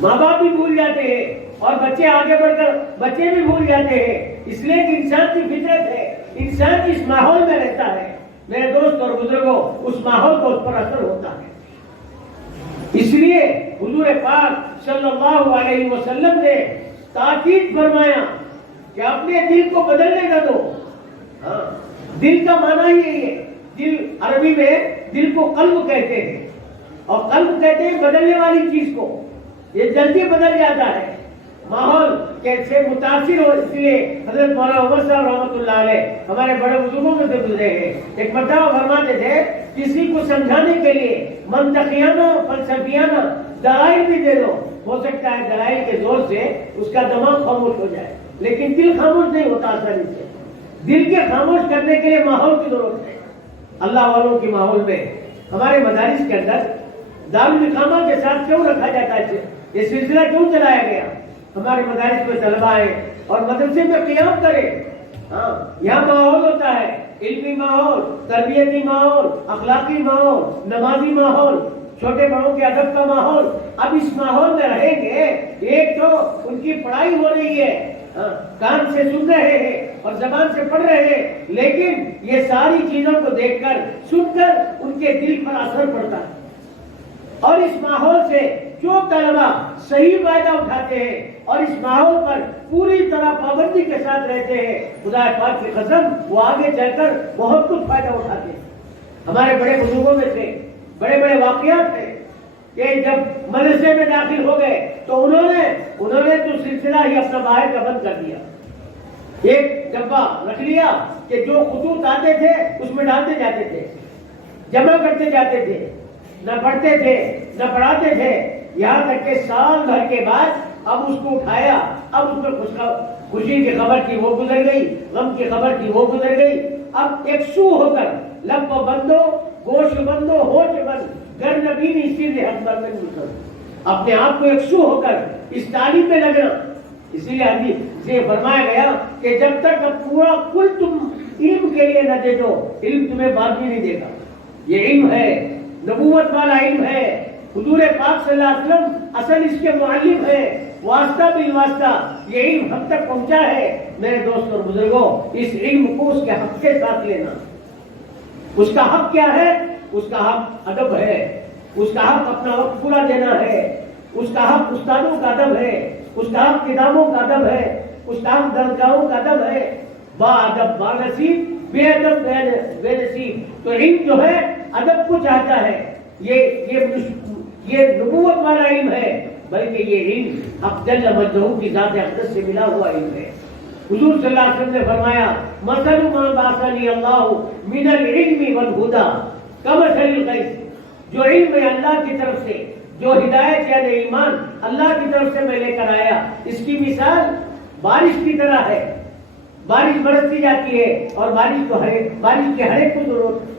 ماں باپ بھی بھول جاتے ہیں اور بچے آگے بڑھ کر بچے بھی بھول جاتے ہیں. اس لیے کہ انسان کی فطرت ہے, انسان جس ماحول میں رہتا ہے میرے دوست اور بزرگوں اس ماحول کو اس پر اثر ہوتا ہے. اس لیے حضور پاک صلی اللہ علیہ وسلم نے تاکید فرمایا کہ اپنے دل کو بدلنے نہ دو. دل کا معنی ہی یہی ہے, دل عربی میں دل کو قلب کہتے ہیں, اور قلب کہتے ہیں بدلنے والی چیز کو. یہ جلدی بدل جاتا ہے ماحول سے متاثر ہو. اس لیے حضرت مولانا عمر صاحب رحمۃ اللہ علیہ ہمارے بڑے بزرگوں میں سے گزرے ہیں, ایک مرتبہ فرماتے تھے کسی کو سمجھانے کے لیے منطقیانہ فلسفیانہ دلائل بھی دے دو, ہو سکتا ہے دلائل کے زور سے اس کا دماغ خاموش ہو جائے, لیکن دل خاموش نہیں ہوتا آسانی سے. دل کے خاموش کرنے کے لیے ماحول کی ضرورت ہے. اللہ والوں کے ماحول میں ہمارے مدارس کے اندر دارالمقامہ کے ساتھ کیوں رکھا جاتا ہے, یہ سلسلہ کیوں چلایا گیا؟ ہمارے مدارس میں طلبہ آئے اور مدرسے میں قیام کرے. یہاں ماحول ہوتا ہے علمی ماحول، تربیتی ماحول، اخلاقی ماحول، نمازی ماحول، چھوٹے بڑوں کے ادب کا ماحول. اب اس ماحول میں رہیں گے. ایک تو ان کی پڑھائی ہو رہی ہے، کان سے سن رہے ہیں اور زبان سے پڑھ رہے ہیں، لیکن یہ ساری چیزوں کو دیکھ کر سن کر ان کے دل پر اثر پڑتا ہے. اور اس ماحول سے جو طلبہ صحیح فائدہ اٹھاتے ہیں اور اس ماحول پر پوری طرح پابندی کے ساتھ رہتے ہیں، خدا پاک کی قسم وہ آگے چل کر بہت کچھ فائدہ اٹھاتے ہیں. ہمارے بڑے بزرگوں میں سے بڑے بڑے واقعات ہیں کہ جب مدرسے میں داخل ہو گئے تو انہوں نے تو سلسلہ ہی اپنا باہر کا بند کر دیا. ایک ڈبہ رکھ لیا کہ جو خطوط آتے تھے اس میں ڈالتے جاتے تھے، جمع کرتے جاتے تھے، نہ پڑھتے تھے نہ پڑھاتے تھے. یہاں تک کہ سال بھر کے بعد اب اس کو اٹھایا. اب اس میں خوشی کی خبر تھی وہ گزر گئی، غم کی خبر تھی وہ گزر گئی. اب ایک سو ہو کر لب بندو گوش بندو ہوش بند گر نبی نے اسی لیے حق بند مسلم اپنے آپ کو ایک سو ہو کر اس تعلیم میں لگنا. اسی لیے حدیث سے فرمایا گیا کہ جب تک اب پورا کل تم علم کے لیے نہ دے دو، علم تمہیں بعد میں نہیں دے گا. یہ علم ہے، نبوت والا علم ہے. حضور پاک صلی اللہ علیہ وسلم اصل اس کے معلم ہے، واسطہ بالواسطہ یہ علم ہم تک پہنچا ہے. میرے دوست اور بزرگوں، اس علم کو اس کے حق کے ساتھ لینا. اس کا حق کیا ہے؟ اس کا حق ادب ہے، اس کا حق اپنا وقت پورا دینا ہے، اس کا حق استادوں کا ادب ہے، اس کا حق کتابوں کا ادب ہے، اس کا حق درگاہوں کا ادب ہے. با ادب با نصیب، بے ادب بے نصیب. تو علم جو ہے ادب کو چاہتا ہے. یہ نبوت والا علم ہے، بلکہ یہ علم حق جل مجدہ کی ذات اقدس سے ملا ہوا علم ہے. حضور صلی اللہ علیہ وسلم نے فرمایا مثل ما بعثنی اللہ من العلم والہدى کمثل الغیث. جو علم ہے اللہ کی طرف سے، جو ہدایت یعنی ایمان اللہ کی طرف سے میں لے کر آیا، اس کی مثال بارش کی طرح ہے. بارش برستی جاتی ہے اور بارش کے ہر ایک کو ضرورت ہے.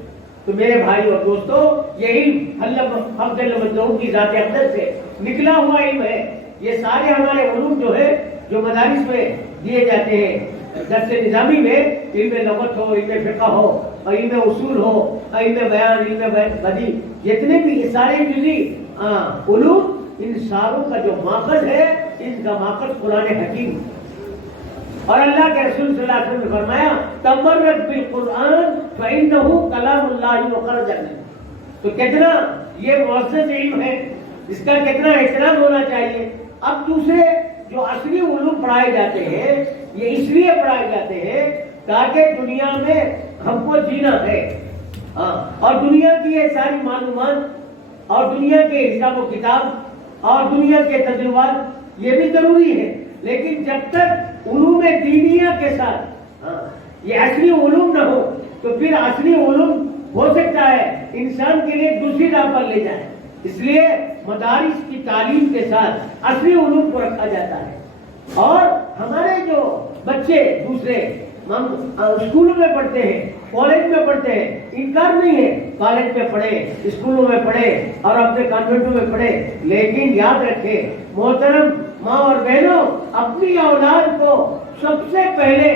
تو میرے بھائی اور دوستو، یہ علم حق جل مجدہ کی ذات اقدس سے نکلا ہوا علم ہے. یہ سارے ہمارے علوم جو ہے جو مدارس میں دیے جاتے ہیں، درس نظامی میں علم لغت ہو، علم فقہ ہو، علم اصول ہو، علم بیان، علم بدیع، جتنے بھی یہ سارے جزئی علوم، ان ساروں کا جو ماخذ ہے، ان کا ماخذ قرآن حکیم. اور اللہ کے رسول صلی اللہ علیہ وسلم نے فرمایا تبرک بالقرآن فإنہ کلام اللہ وخرج منہ. تو کتنا یہ معزز علم ہے، اس کا کتنا احترام ہونا چاہیے. اب دوسرے جو اصلی علوم پڑھائے جاتے ہیں، یہ اس لیے پڑھائے جاتے ہیں تاکہ دنیا میں ہم کو جینا ہے. اور دنیا کی یہ ساری معلومات اور دنیا کے حساب و کتاب اور دنیا کے تجربات یہ بھی ضروری ہے، لیکن جب تک علوم دینیہ کے ساتھ یہ اصلی علوم نہ ہو تو پھر اصلی علوم ہو سکتا ہے انسان کے لیے دوسری راہ پر لے جائے. اس لیے مدارس کی تعلیم کے ساتھ اصلی علوم کو رکھا جاتا ہے. اور ہمارے جو بچے دوسرے اسکولوں میں پڑھتے ہیں، کالج میں پڑھتے ہیں، انکار نہیں ہے، کالج میں پڑھے، اسکولوں میں پڑھے اور اپنے کانوینٹوں میں پڑھے، لیکن یاد رکھیں محترم ماں اور بہنوں، اپنی اولاد کو سب سے پہلے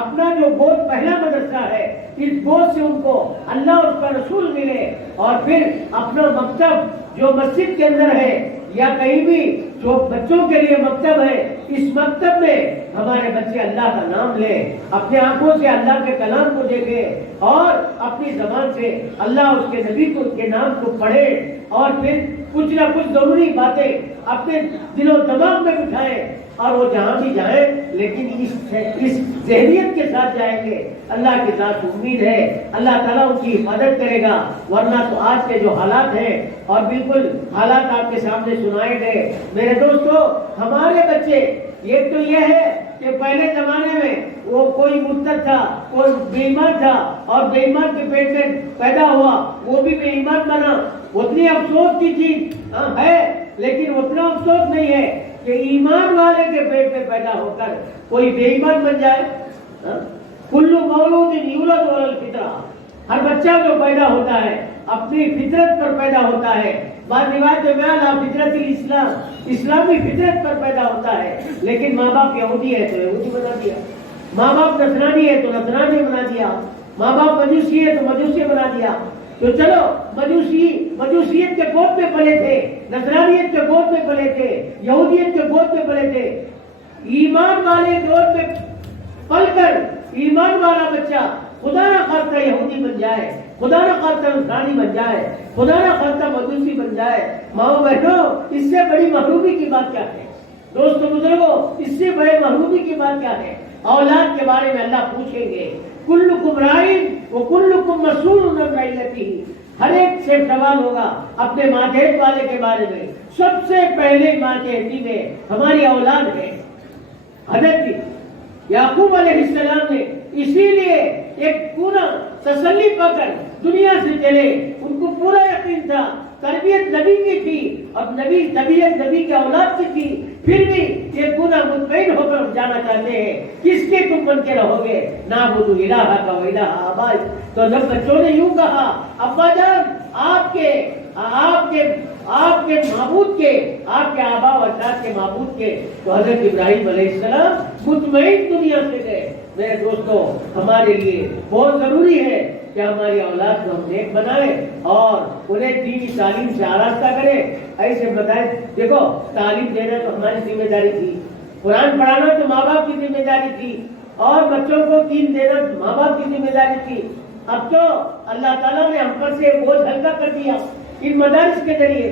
اپنا جو گود پہلا مدرسہ ہے، اس گود سے ان کو اللہ اور اس کا رسول ملے، اور پھر اپنا مکتب جو مسجد کے اندر ہے یا کہیں بھی جو بچوں کے لیے مکتب ہے، اس مکتب میں ہمارے بچے اللہ کا نام لیں، اپنے آنکھوں سے اللہ کے کلام کو دیکھیں اور اپنی زبان سے اللہ اور اس کے نبی کے نام کو پڑھیں، اور پھر کچھ نہ کچھ ضروری باتیں اپنے دل و دماغ میں بٹھائیں، اور وہ جہاں بھی جائیں لیکن اس ذہنیت کے ساتھ جائیں گے. اللہ کی ذات امید ہے اللہ تعالیٰ ان کی حفاظت کرے گا. ورنہ تو آج کے جو حالات ہیں اور بالکل حالات آپ کے سامنے سنائے گئے میرے دوستو، ہمارے بچے ایک تو یہ ہے کہ پہلے زمانے میں وہ کوئی مرتد تھا، کوئی بے ایمان تھا اور بے ایمان کے پیٹ میں پیدا ہوا، وہ بھی بے ایمان بنا. اتنی افسوس کی چیز ہے، لیکن اتنا افسوس نہیں ہے کہ ایمان والے کے پیٹ میں پیدا ہو کر کوئی بے ایمان بن جائے. کل مولود یولد علی الفطرہ، ہر بچہ جو پیدا ہوتا ہے اپنی فطرت پر پیدا ہوتا ہے. بعض روایت میں بیان فطرت الاسلام، اسلامی فطرت پر پیدا ہوتا ہے. لیکن ماں باپ یہودی ہے تو یہودی بنا دیا، ماں باپ نصرانی ہے تو نصرانی بنا دیا. ماں باپ مجوسی ہے تو مجوسی بنا دیا. تو چلو مجوسیت کے گود میں پلے تھے, نصرانیت کے گود میں پلے تھے, یہودیت کے گود میں پلے تھے. ایمان والے گود میں پل کر ایمان والا بچہ خدا نہ خواستہ یہودی بن جائے, خدا نہ خواستہ نصرانی بن جائے, خدا نہ خواستہ مجوسی بن جائے. ماں بہنوں, اس سے بڑی محرومی کی بات کیا ہے؟ دوستو بزرگوں, اس سے بڑے محرومی کی بات کیا ہے؟ اولاد کے بارے میں اللہ پوچھیں گے, کلکم رائن وکلکم مسئول عن رعیتہ. ہر ایک سے سوال ہوگا اپنے ماتحت والے کے بارے میں. سب سے پہلے ماتحتی میں ہماری اولاد ہے. حضرت یعقوب علیہ السلام نے اسی لیے ایک پورا تسلی پا کر دنیا سے چلے. ان کو پورا یقین تھا تربیت نبی کی تھی اور طبیعت نبی کی اولاد کی تھی, پھر بھی یہ پورا مطمئن ہو کر جانا چاہتے ہیں. کس کے تم بن کے رہو گے؟ نعبد الہ کا و الہ آبائی. تو جب بچوں نے یوں کہا ابا جان آپ کے معبود کے, آپ کے آبا و اجداد کے معبود کے, تو حضرت ابراہیم علیہ السلام مطمئن دنیا سے گئے. میرے دوستو, ہمارے لیے بہت ضروری ہے کہ ہماری اولاد کو ہم نیک بنائیں اور انہیں دینی تعلیم سے آراستہ کریں. ایسے بتائیں, دیکھو تعلیم دینا تو ہماری ذمہ داری تھی, قرآن پڑھانا تو ماں باپ کی ذمہ داری تھی, اور بچوں کو دین دینا ماں باپ کی ذمہ داری تھی. اب تو اللہ تعالیٰ نے ہم پر سے بوجھ ہلکا کر دیا ان مدارس کے ذریعے.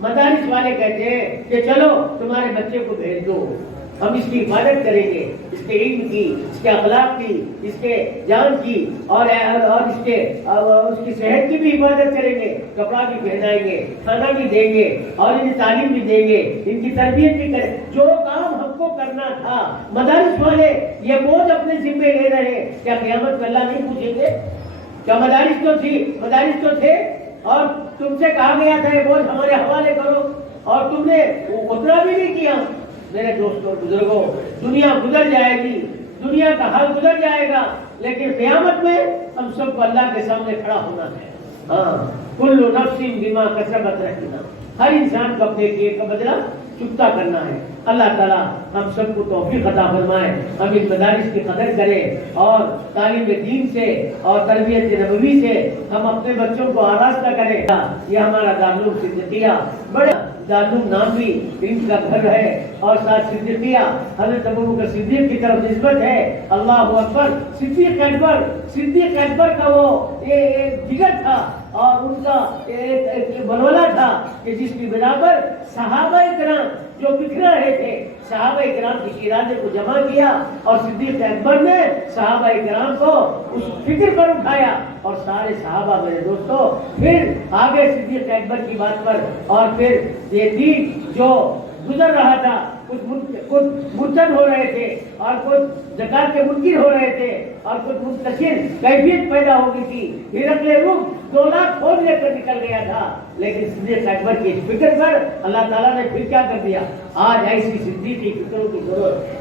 مدارس والے کہتے ہیں کہ چلو تمہارے بچے کو بھیج دو, ہم اس کی حفاظت کریں گے, اس کے علم کی, اس کے اخلاق کی, اس کے جان کی اور اس کی صحت کی بھی حفاظت کریں گے, کپڑا بھی پہنائیں گے, کھانا بھی دیں گے اور انہیں تعلیم بھی دیں گے, ان کی تربیت بھی کریں. جو کام ہم کو کرنا تھا مدارس والے یہ بوجھ اپنے ذمے لے رہے ہیں. کیا قیامت میں اللہ نہیں پوچھیں گے؟ کیا مدارس تو تھے اور تم سے کہا گیا تھا یہ بوجھ ہمارے حوالے کرو اور تم نے اتنا بھی نہیں کیا؟ میرے دوستوں بزرگوں, دنیا گزر جائے گی, دنیا کا حال گزر جائے گا, لیکن قیامت میں ہم سب کو اللہ کے سامنے کھڑا ہونا ہے. ہاں, کل نفس بما کسبت رہنا, ہر انسان کو اپنے کیے کا بدلہ چکتا کرنا ہے. اللہ تعالیٰ ہم سب کو توفیق عطا فرمائے, ہم اس مدارس کی قدر کریں اور تعلیم دین سے اور تربیت نبوی سے ہم اپنے بچوں کو آراستہ کریں. یہ ہمارا دارالعلوم صدیقیہ بڑا دارالعلوم نام بھی علم کا گھر ہے, اور ساتھ صدیقیہ حضرت ابوبکر صدیق کی طرف نسبت ہے. اللہ اکبر. صدیق اکبر کا وہ جگر تھا اور ان کا ایک بنولا تھا کہ جس کی بنا پر صحابہ کرام جو بکھرے رہے تھے, صحابہ کرام کی شیرازے کو جمع کیا اور صدیق اکبر نے صحابہ کرام کو اس فکر پر اٹھایا اور سارے صحابہ میرے دوستوں پھر آگے صدیق اکبر کی بات پر. اور پھر یہ دین جو گزر رہا تھا, کچھ مرتد ہو رہے تھے اور کچھ زکات کے منکر ہو رہے تھے اور کچھ منتشر کیفیت پیدا ہو گئی تھی. ہرقل روم 2 لاکھ فوج لے کر نکل گیا تھا, لیکن صدیق اکبر کی فکر پر اللہ تعالیٰ نے پھر کیا کر دیا. آج ایسی صدیق کی فکروں کی ضرورت ہے,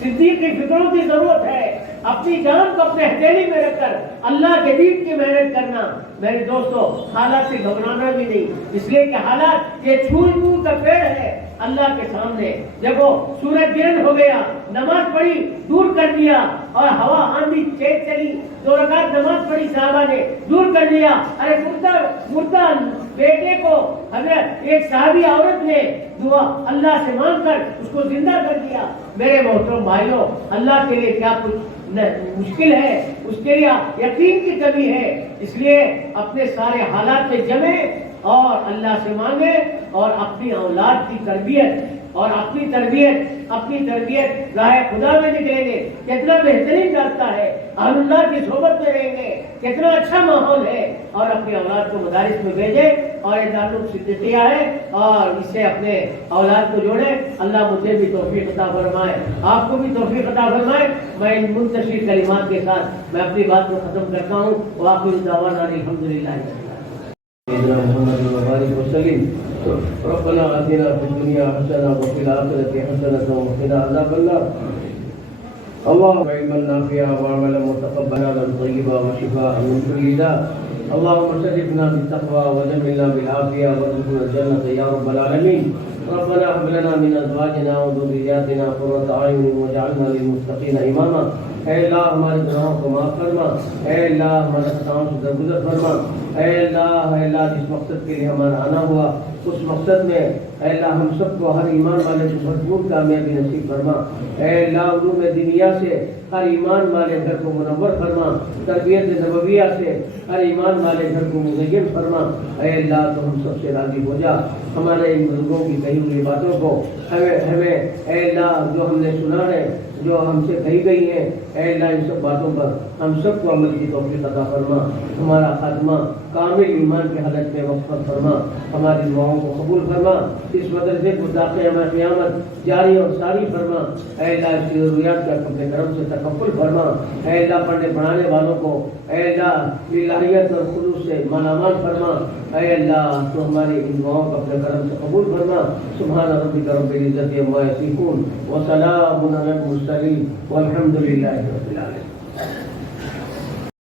صدیق کی فکروں کی ضرورت ہے. اپنی جان کو اپنے ہتھیلی میں رکھ کر اللہ کے دین کی محنت کرنا. میرے دوستو, حالات سے گھبرانا بھی نہیں, اس لیے کہ حالات یہ چھوٹ کا پیڑ ہے اللہ کے سامنے. دیکھو سورج گرہن ہو گیا, نماز پڑھی, دور کر دیا, اور ہوا آندھی تیز چلی, 2 رکعت نماز پڑھی صحابہ نے, دور کر دیا. ارے مردہ بیٹے کو حضرت ایک صحابی عورت نے دعا اللہ سے مانگ کر اس کو زندہ کر دیا. میرے محترم بھائیوں, اللہ کے لیے کیا کچھ مشکل ہے؟ اس کے لیے یقین کی کمی ہے. اس لیے اپنے سارے حالات میں جمیں اور اللہ سے مانگے اور اپنی اولاد کی تربیت اور اپنی تربیت راہ خدا میں نکلیں گے. کتنا بہترین راستہ ہے, اہل اللہ کی صحبت میں رہیں گے, کتنا اچھا ماحول ہے, اور اپنی اولاد کو مدارس میں بھیجیں. اور یہ دارالعلوم صدیقیہ ہے اور اس سے اپنے اولاد کو جوڑیں. اللہ مجھے بھی توفیق عطا فرمائے, آپ کو بھی توفیق عطا فرمائے. میں ان منتشر کلمات کے ساتھ میں اپنی بات کو ختم کرتا ہوں. وآخر دعوانا الحمدللہ. محمد وبارک وسلم. ربنا آتنا في الدنيا حسنة وفي الآخرة حسنة وقنا عذاب النار. اللهم علما نافعا وعملا متقبلا طيبا وشفاء من كل داء. اللهم شرفنا بالتقوى وجملنا بالعافية وارزقنا الجنة يا رب العالمين. ربنا هب لنا من أزواجنا وذرياتنا قرة أعين واجعلنا للمتقين إماما. اے اللہ ہمارے گناہوں کو معاف فرما، اے اللہ ہمارے خطاؤں سے درگزر فرما، اے اللہ جس مقصد کے لیے ہمارا آنا ہوا اس مقصد میں اے اللہ ہم سب کو ہر ایمان والے کو بھرپور کامیابی نصیب فرما، اے اللہ علوم دنیا سے ہر ایمان والے گھر کو منور فرما، تربیت نبویہ سے ہر ایمان والے گھر کو مزین فرما، اے اللہ تو ہم سب سے راضی ہو جا، ہمارے ان بزرگوں کی کہی ہوئی باتوں کو ہمیں اے اللہ جو ہم نے سنا ہے جو ہم سے کہی گئی ہیں اے اللہ ان سب باتوں پر ہم سب کو عمل کی توفیق عطا فرما، ہمارا خاتمہ کامل ایمان کے حالت میں وفقت فرما، ہماری دعاؤں کو قبول فرما، اس مدرسے کو داخل قیامت جاری اور ساری فرما، اے اللہ اس کی ضروریات کا اپنے کرم سے تکفل فرما، اے اللہ پڑھنے پڑھانے والوں کو اے اللہ الہیت اور خلوص سے مالا مال فرما، اے اللہ تو ہماری ان دعاؤں کو اپنے کرم سے قبول فرما، سبحان ربک رب العزت عما یصفون وسلام علی المرسلین والحمد للہ رب العالمین۔